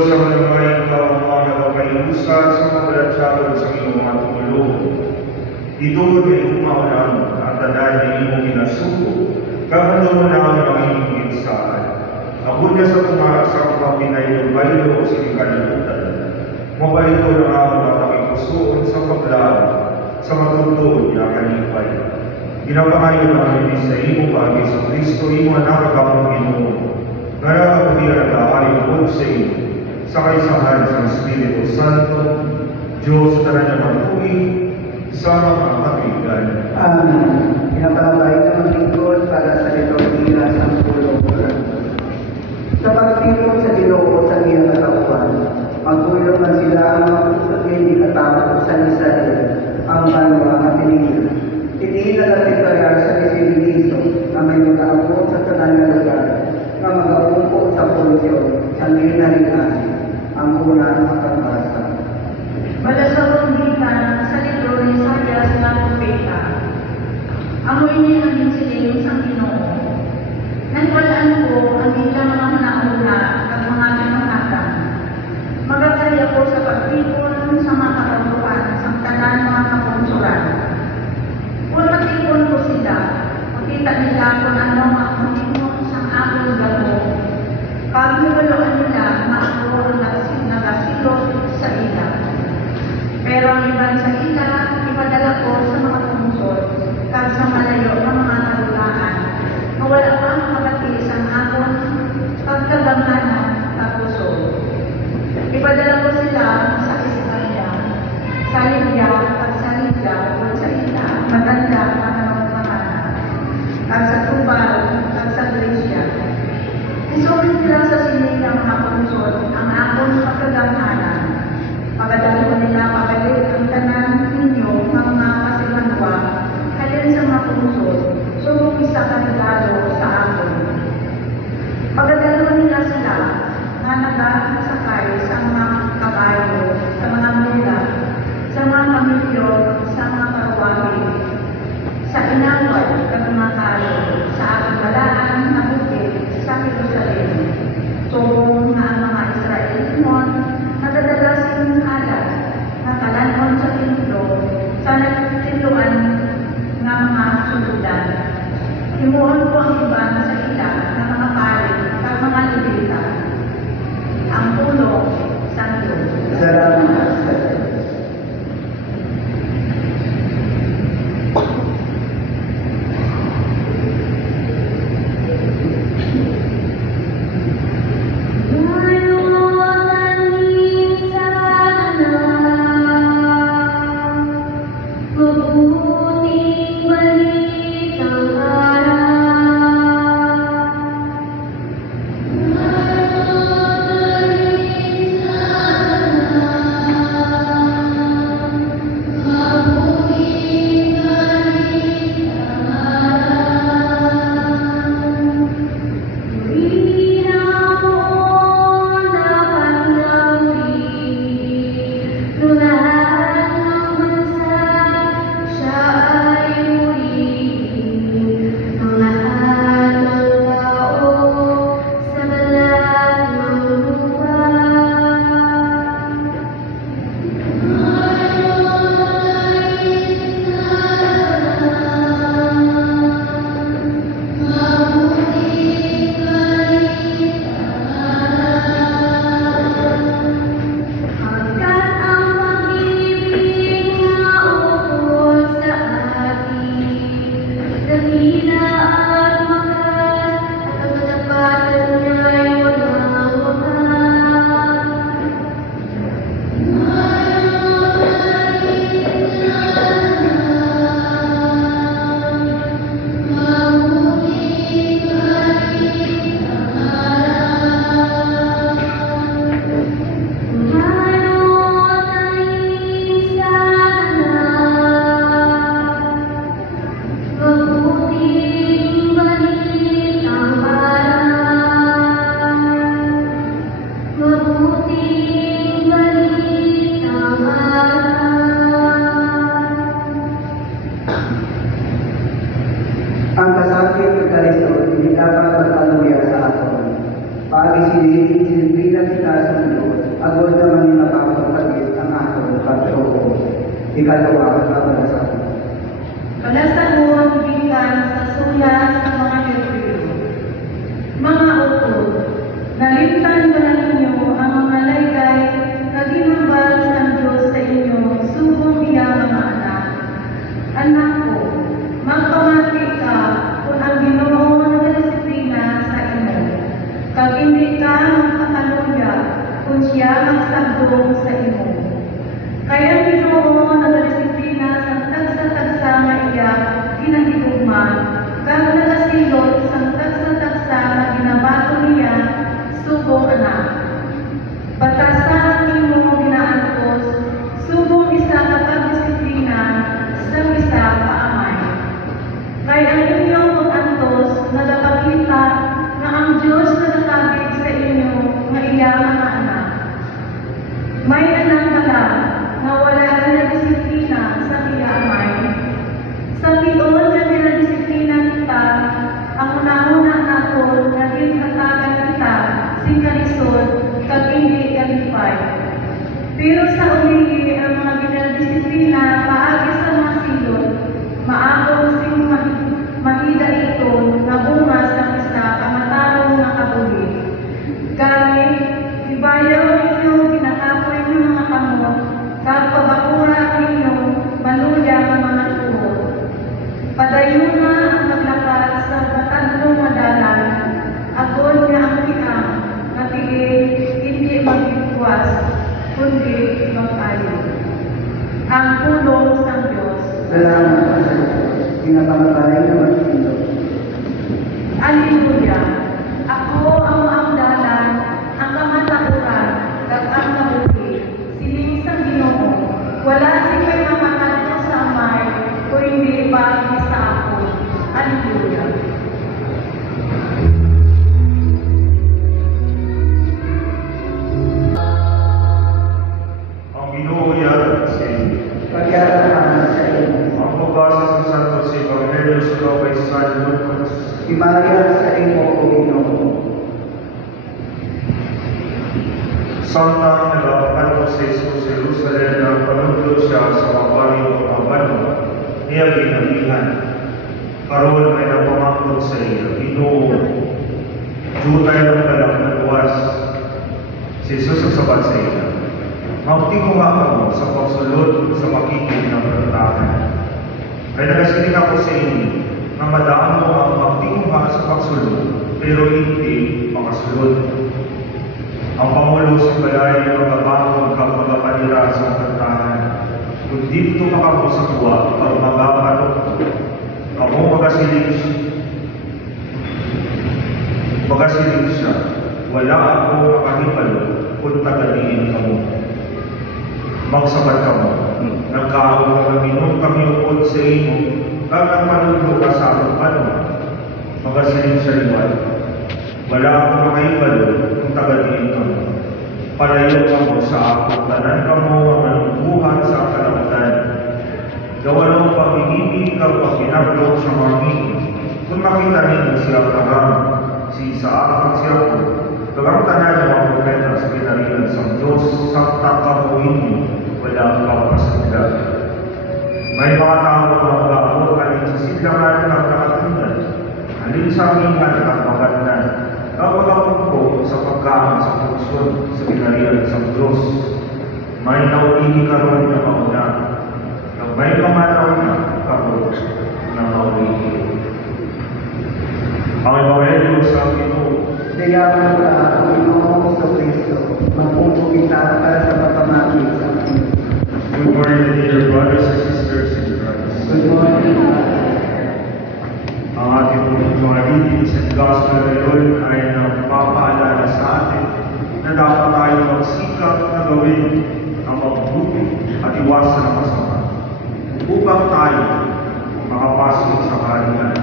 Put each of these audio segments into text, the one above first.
Diyos, sa manamay ikaw ang mga nagpapaiusan sa mga balatsyagon sa iyong mga tumulong. Ito ay umaulang at tanan na iyong ginasuko, kahando mo namin ang iyong ginsaan. Ako niya sa tumaasang pamilay ng bayo sa ikalimutan. Mabalik ko na ang mga kakipusoon sa paglaw, sa matuntun niya kalipay. Pinapaayon namin sa iyong bagay sa Kristo, iyong nakakapang Ginoo. Ngara ako di nag-aaring ako sa iyo, sa kaisahan sa Espiritu Santo, Diyos na niya magtuwing, sa mga kaibigan. Amen. Pinapalabay na maglingkod para sa liturgia sa pulong. Sa pagtipon sa Ginoo sa iyang katapuan, magtulong man sila ang magpusatin di katapos sa Israel, ang banwa at pinigil. Tinihin na natin kaya sa Isiniliso na may mag-aapot sa tanan na lugar, na mag-aapot sa polusyon, sa linalihan, ang unang makabasa. Wala sa kundikan sa libro ni Isaias na propeta. Amoy niya ang insiling sa Ginoo. Nagwalaan ko ang ilang mga nauna at mga pinunatan. Magagay ako sa pagtipon sa mga kakaluhan sa tanan mga kapunsuran. Kung matipon ko sila, makita nila kung ano ang matimok sa aking gamo. Pagniwalaan nila na ako ang nagasilot sa ila. Pero ang iban sa ila, ipadala ko sa mga tungsod, kag sa malayo ng mga talulaan, na wala pa makabatis ang akon pagkagamhanan kapuso. Ipadala ko sila sa Israel, sa Libya at sa Libya o sa ila, maganda ang namamahanan, kag sa Tubal at sa Gresya. Isulit nila sa sining ng mga tungsod ang akon pagkagamhanan. Pagdali ko nila pabalik ang tanan ninyo ng mga kasimanwa, halin sa mga tungsod, subong isa kanilalo sa akin. Pagdali ko nila sila na nagasakay sa mga kabayo, sa mga mula, sa mga kamilyo, sa mga karuwahe, sa inawad ng mga kalo, sa aking balaan na bukid sa Jerusalem. Subong na ang mga Israelimon nadadala sa inyong alat na kalanon sa templo sa nagtitiluan ng mga suludan. Himuon ko ang iban sa ila ng mga pari at mga libita. Ang tulong sa Ikalawa, pagbabalasakot. Balasagon gikan sa sulas ng mga Hebreo. Mga utod, nalimtan ba na ninyo ang mga laygay na ginambal sa Diyos sa inyo, subong iya mga anak. Anak ko, magpamati ka kung ang Ginoo na disiplina sa imo. Kag hindi ka magpakaluya kung siya magsagdong sa imo. Kaya ang Ginoo na disiplina sa tagsa-tagsa nga iya ginahigugma, kag nagasilot sa tagsa-tagsa nga ginabato niya, subong anak. Batasan ninyo ginaantos, subong isa ka pagdisiplina sa isa kaamay. Kaya ang inyong mag-antos nagapakita na ang Diyos na nakabig sa inyo nga iya mga anak. May anak bala na wala na disiplina sa kiyamay. Sa tiyon na dinadisiplina kita, ang una-una nato na ginhatagan kita, singkalisod, kag hindi kalipay. Pero sa ulihi, ang mga dinadisiplina, paagi sa mga silot, maagong sing mahida ito na bunga sa isa kamatarong na kabuli. Kani, ibayaw ninyo kinakapoy ng mga kamot, kag pabakura ninyo maluya ng mga tuhod. Padayon na ang maglakad sa batadlong madalan, agod nga ang tiang, natigil, hindi magigwas, kundi mag-ayo. Ang pulong sa Diyos. Salamat sa Diyos. Pinakamatayan na magsilot. Alleluia! Ako ang maangdalan, ang kamatapuran, kag ang kabuhi, siling sa Ginoo. Wala sikay makakadto sa amay, kung hindi bagay sa ako. Alleluia! Ang Ginoo yaran sa inyo. Pagyarapan sa iyo. Ang pagbasa sa Santo sa Ebanghelyo sa kay San Lucas. Imayan sa iyo, O Ginoo. Samtang nagpapaano si Jesus sa Jerusalem nang panunod siya sa mabaling pagkabalo, niya ginabihan. Karoon ay napamangkot sa iya, Ginoo. Jutay ng kalang naluwas. Si Jesus ang sabat sa iya. Magtikuha ako sa pagsulod sa makikid ng pagkatahan. Ay nagasiling ako sa inyo na madamo ang magtikuha sa pagsulod, pero hindi makasulod. Ang Pangulo sa balay ng magbabangon kang magapanira sa pagkatahan. Kung dito makamo sa kuwa, pag magapanok, kamo magasiling siya, wala ako makahipalo kung tagadiin kamo. Magsabat kamo, nagkaon na minom kami upod sa inyo, kag ang panulo ka sa akong ano, magasiling siya liwan. Wala akong makahipalo kung tagadiin kamo. Palayo kamo sa akong tanan kamo ang nanungkuhan sa kalautan. Gawalong pag-ibig kang pagpinablog sa mga ngiti. Kung makita ninyo si Abraham, si Isaac at si Jacob, kagang tanan ng mga propeta sa kinarilan sa Diyos, sa takamuhin niyo, wala ang pagpasagda. May mga tao na mag-aabot alin sa sidlangan ng nakatundan, alin sa amingan at magandang, kapag ko sa pagkaan sa puson sa kinarilan sa Diyos. May naulihi karoon na mauna, na may pamanaw na karoon na maulihi. Ang Ebanghelyo sa Ginoo. Dayaman ka, O Ginoo sa Kristo. Magpumpo kita para sa pagpamati sa akin. Good morning, dear brothers and sisters in Christ. Good morning. Ang ating mga readings and gospel ngayon ay nagpapaalala sa atin na dapat tayo magsikap na gawin ang mabuti at iwasan ang masama upang tayo makapasok sa kaharian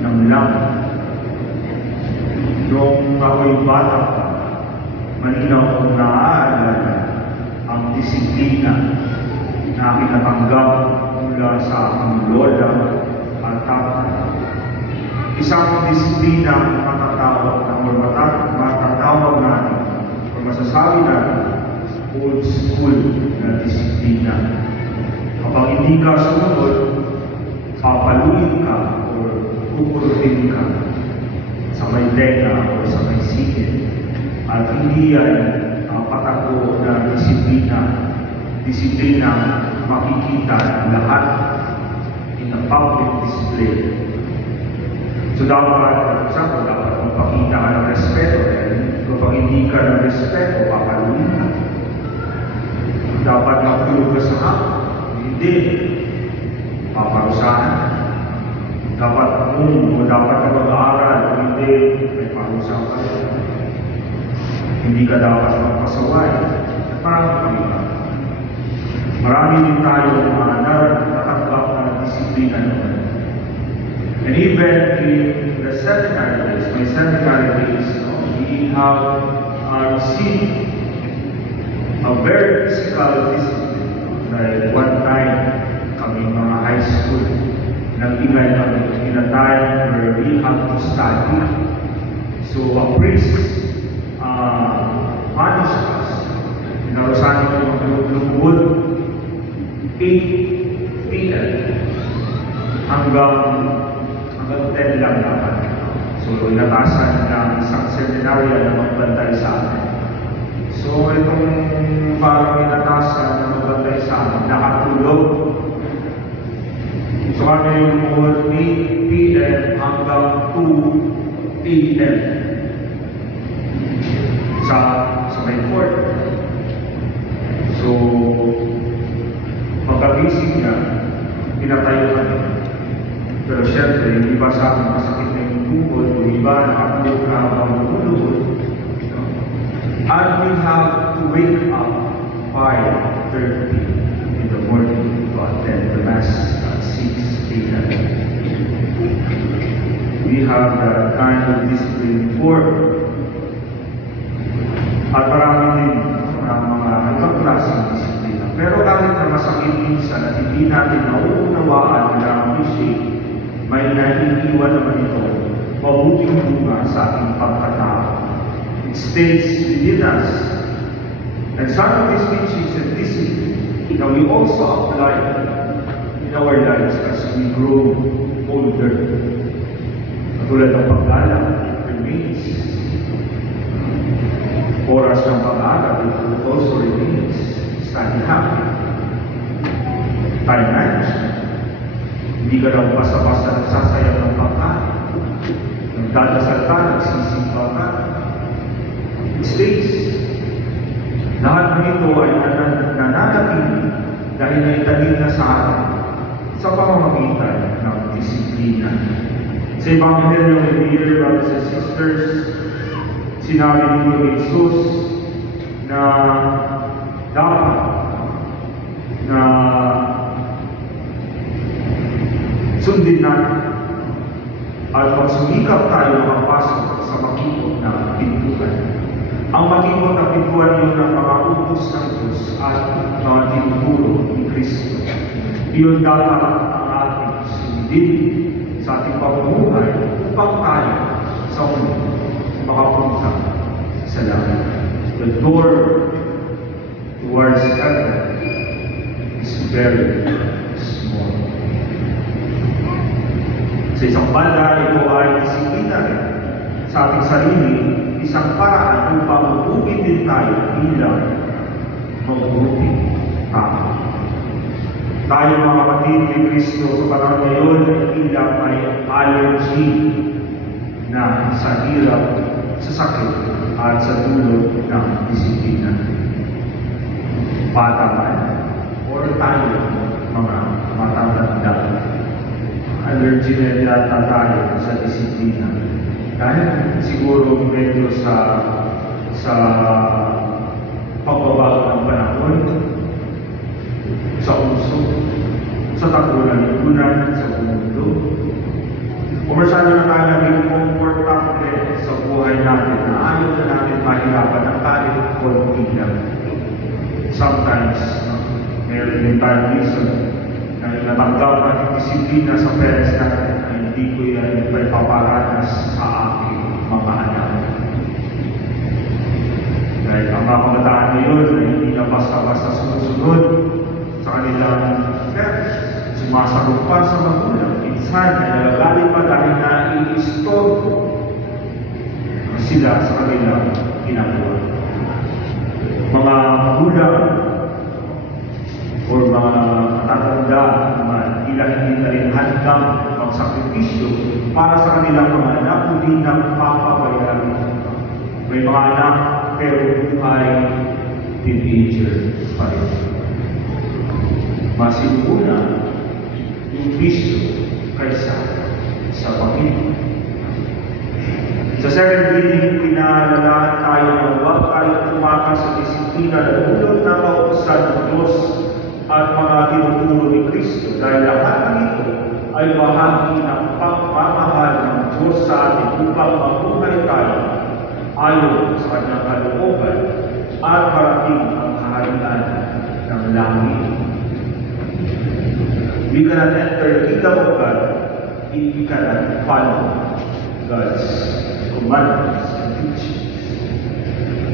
ng langit. Noong ako'y bata pa, malinaw kong naaalala ang disiplina na kinatanggap mula sa aking lola at tatay. Isang disiplina matatawag natin o masasabi natin old school na disiplina. Kapag hindi ka sumunod, papaluin ka o kukurutin ka sa may tenga o sa may sikit. At hindi yan patago na disiplina makikita ng lahat in a public display. So dapat, dapat magpakita ka ng respeto. Kapag hindi ka ng respeto, papaluin ka. Dapat matulog ka sa hapon. Hindi. Paparusahan. Dapat dapat ka mag-aaral. Hindi. May parusahan ka. Hindi ka dapat magpasaway. Marami din tayo natatanggap na disiplina naman. And even in the seminary days, my seminary days, we have received a very physical discipline. Like one time, kami mga high school, nag-event kami in a time where we have to study. So a priest punished us. Inarusahan ko yung lumuhod 8 p.m. hanggang 10 lang naman. So inatasan ng isang seminarya na magbantay sa amin. So itong parang inatasan na magbantay sa amin, nakatulog. So kami yung lumuhod 8 p.m. hanggang 2 a.m. sa may court. So, pagkagising niya, pinatayo kami. Pero syempre, yung iba sa akin masakit na yung tungkol, yung iba nakatulog na habang lumulubod. And we have to wake up 5:30 in the morning to attend the Mass at 6 a.m. We have that kind of discipline before. At marami din mga ibang klaseng disiplina. Pero kahit na masakit minsan at hindi natin nauunawaan na appreciate, may naiiwan naman ito, mabuting bunga sa ating pagkatao. It stays within us. And some of these teachings and discipline that we also apply in our lives as we grow older. Katulad ng pag-alam, it remains. Oras ng pag-aaral, it also remains. Study habit. Time management. Hindi ka lang basta-basta nagsasayang ng pagkain. Nagdadasal ka, nagsisimba ka. Stays. Lahat ng ito ay nananatili dahil naitagin na sa atin sa pamamagitan ng disiplina. Sa Ebanghelyo ng Dear Brothers and Sisters, sinabi dito ni Jesus na dapat na sundin natin at magsumikap tayo makapasok sa makikot na pintuan. Ang makikot na pintuan yun ng mga utos ng Diyos at mga tinuturo ni Kristo. Iyon dapat ang ating sundin sa ating pamumuhay upang tayo sa mundo makapunta sa langit. The door towards heaven is very small. Sa isang banda, ito ay disiplina rin sa ating sarili, isang paraan upang mabugin din tayo bilang mabuting tao. Tayo mga kapatid ni Kristo sa panahon ngayon ay bilang may allergy na sa hirap, sa sakit, at sa dulot ng disiplina. Bata man, or tayo, mga matatanda, allergy na yata tayo sa disiplina. Dahil siguro medyo sa pagbabago ng panahon, sa uso, sa takbo ng lipunan, sa mundo. O masyado na tayo naging komportable sa buhay natin na ayaw na natin mahirapan ng kahit konti lang. Sometimes, meron din tayo reason na natanggap natin disiplina sa parents natin na hindi ko yan ipaparanas sa aking mga anak. Dahil ang mga kabataan ngayon ay hindi na basta-basta sumusunod sa kanilang sumasagot pa sa magulang. Minsan ay nagagalit pa dahil nai-istorbo sila sa kanilang ginagawa. Mga magulang o mga matatanda naman, ilang hindi na rin handang magsakripisyo para sa kanilang mga anak, hindi na papabayaan. May mga anak pero ay teenager pa rin. Masinuna yung bisyo kaysa sa Panginoon. Sa second reading, pinaalalahan tayo na huwag tayo tumakas sa disiplina na ulot na kautusan ng Diyos at mga tinuturo ni Kristo dahil lahat ng ito ay bahagi ng pagmamahal ng Diyos sa atin upang mabuhay tayo ayon sa kanyang kalooban at parating ang kaharian ng langit. We cannot enter the kingdom of God if we cannot follow God's commandments and teachings.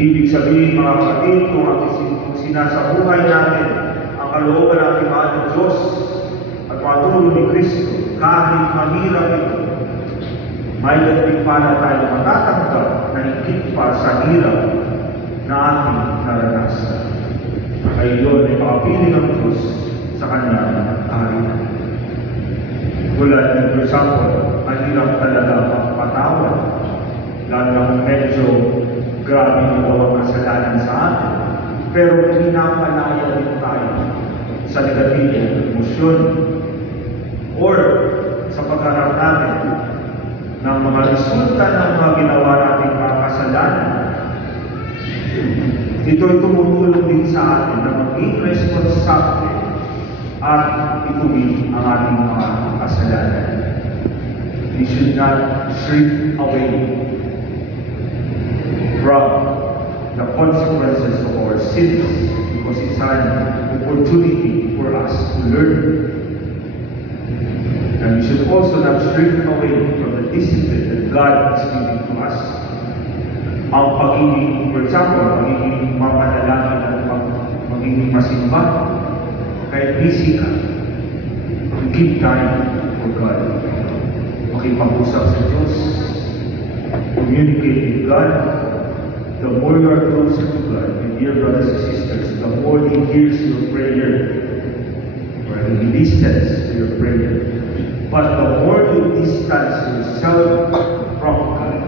Ibig sabihin, mga kapatid, kung sinasabuhay natin ang kalooban ng ating mahal ng Diyos at mga turo ni Kristo, kahit mahirap ito, may dating pala tayo matatanggap na higit pa sa hirap na ating naranasan. Ay yun ay makapiling ng Diyos sa kanyang kaharian. Tulad ng for example, mahirap talaga magpatawad, lalo na kung medyo grabe yung gawang kasalanan sa atin. Pero pinapalaya din tayo sa negatibong emosyon or sa pagharap natin ng mga resulta ng mga ginawa nating mga kasalanan. Ito'y tumutulong din sa atin na maging responsable at ituloy ang ating mga kasalanan. We should not shrink away from the consequences of our sins because it's an opportunity for us to learn. And we should also not shrink away from the discipline that God is giving to us. Ang pagiging, for example, pagiging mapanalangin at magiging masimba, kahit busy ka, to give time for God. Makipag-usap sa Diyos, communicate with God. The more you are closer to God, my dear brothers and sisters, the more He hears your prayer, or He listens to your prayer. But the more you distance yourself from God,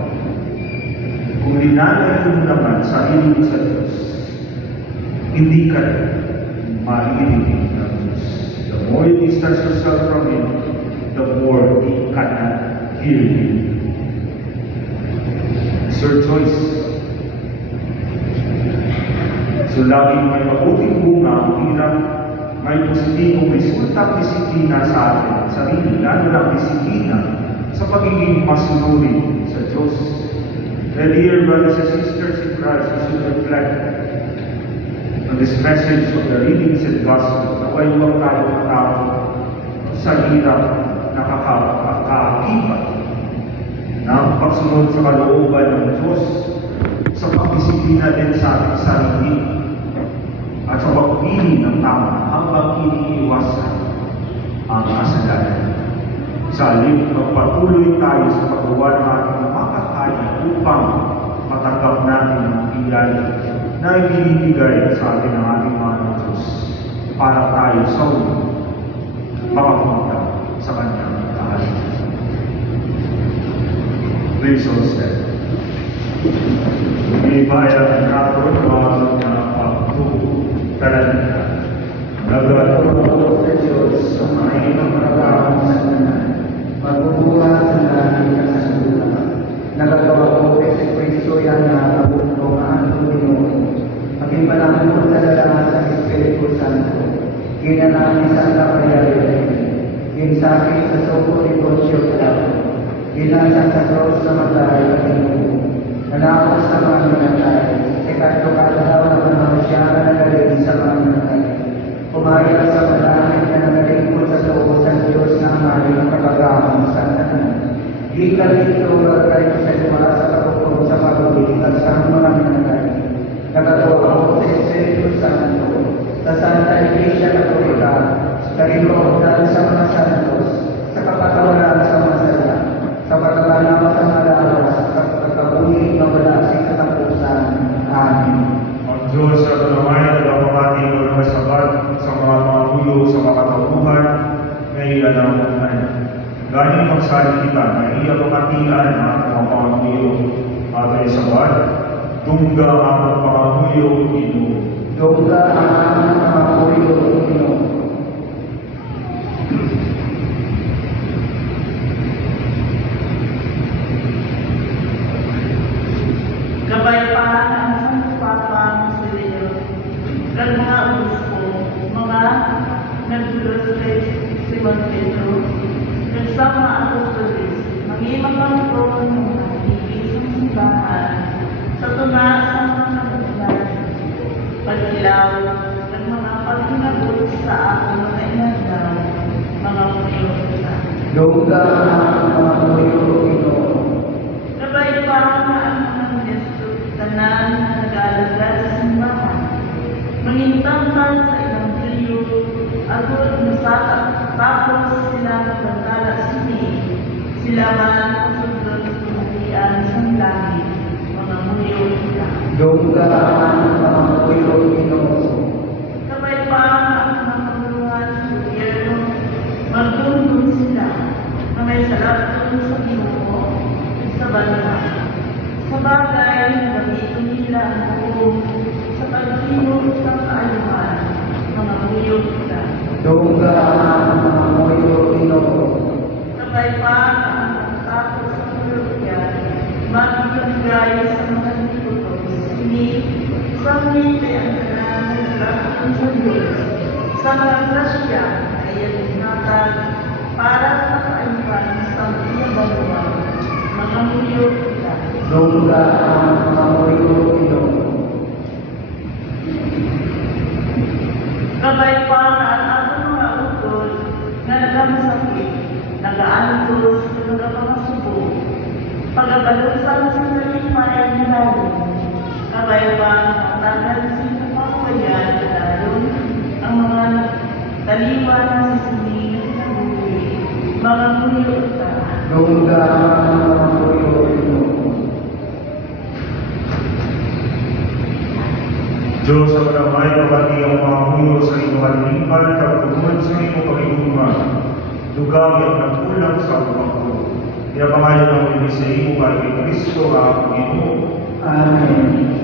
kung linalayo mo naman sarili mo sa Diyos, hindi ka maririnig ng Diyos. The more you distance yourself from Him, the more He cannot hear you. It's your choice. So laging may mabuting bunga ang hirap, may positibong resulta disiplina sa ating sarili, lalo na disiplina sa pagiging masunurin sa Diyos. And dear brothers and sisters in Christ, we should reflect on this message of the readings and gospel. Naway huwag tayo matakot sa hirap na kakaakibat ng pagsunod sa kalooban ng Diyos, sa pagdisiplina din sa ating sarili, at sa pagpili ng tama hanggang iniiwasan ang kasalanan. Sa halip, magpatuloy tayo sa paggawa ng ating makakaya upang matanggap natin ang biyaya na ibinibigay sa atin ng ating mga Diyos para tayo sa ulo makapunta sa kanyang kaharian. Please all stand. Ibayang natin ang pagtutalagita. Nagatuto sa Diyos sa mga ipagkakawang sandanan, magbubuhat sa langit at sa lupa. Nagagawa ko si Kristo yan na kabutong ang Panginoon. Maging malambot sa lahat sa Espiritu Santo. Ginanamin sa kapayarin. Ginsakit sa suko ni Poncio Pilato. Ginasang sa cross sa matay at inubo. Nanaos sa mga minatay. Ikato kadalaw na panahon siya na nagaling sa mga minatay. Pumayag sa malangit na nagalingkod sa loob sa Diyos na maling kapagahang sa tanan. Ikalito kayo sa lumala sa kapupong sa pagbulit at sa mga minatay. Nagagawa ko sa Espiritu Santo, sa Santa Iglesia Katolika, sa rinoodan sa mga santos, sa kapatawaran sa mga sala, sa pagkakalawa sa mga lawas, sa pagkakabuli na wala sa katapusan. Amen. Ang Diyos sa kalamayan at pamati ko ng sabat sa mga mahuyo sa mga katauhan, may ilalamunan. Galing magsalit kita na iya pamatian ang mga pamahuyo at ay sabat, tungga ang pamahuyo ino. Doga ang mga puyo ino. Kapayapaan ang Santo Papa ng Sireo, ng mga obispo, mga nagdulos kay Simon Pedro, nagsama ang apostolis, mag-iimagpapuro ng mga ibig simbahan, sa tuna sa mga nabunan, pag-ilaw, ng mga paghinabot sa aking mga inagaw, mga umiyon. Doga ang mga puyo ino. Kapayapaan ang mga gesto, tanan na nag-alagad sa simbahan, mangintangkan sa Ebanghelyo, agad tapos sila magtala sila man pasundot sa kumatian sa langit, mga muyo nila. Doga ang mga puyo ino. Kapayapaan ang mga paguluhan sa gobyerno, magdundun sila na may salapon sa Ginoo sa bansa. Sa bagay, nagamitin nila ang buong sa pagkino sa kaayuhan, mga muyo nila. Doga ang mga puyo ino. Kapayapaan ang pagtakot sa Pulupya, magbibigay sa mga niputos, sa ngiti ang kanang salapon sa Diyos, sa mga grasya ay yalinatag para sa kaayuhan sa mga banwa, mga muyo nila. Doga ang mga puyo ino. Kapayapaan ang ating mga utol na nagamasakit, nagaantos, nagapamasubo, pagabalusan sa nalipay na lalo, kapayapaan ang tagal sa kapawayan na lalo, ang mga taliwan sa sining na buhay, mga muyo ka. Doga ang mga puyo ino. Diyos sa kalamay, pabati ang mga huyo sa inyong lingkal, pagtungod sa inyong pag-iungan. Dugang ang nagkulang sa pagkakulo. Kaya pangalan ng Pilipinas sa iyo, kay Kristo ang Ginoo. Amen.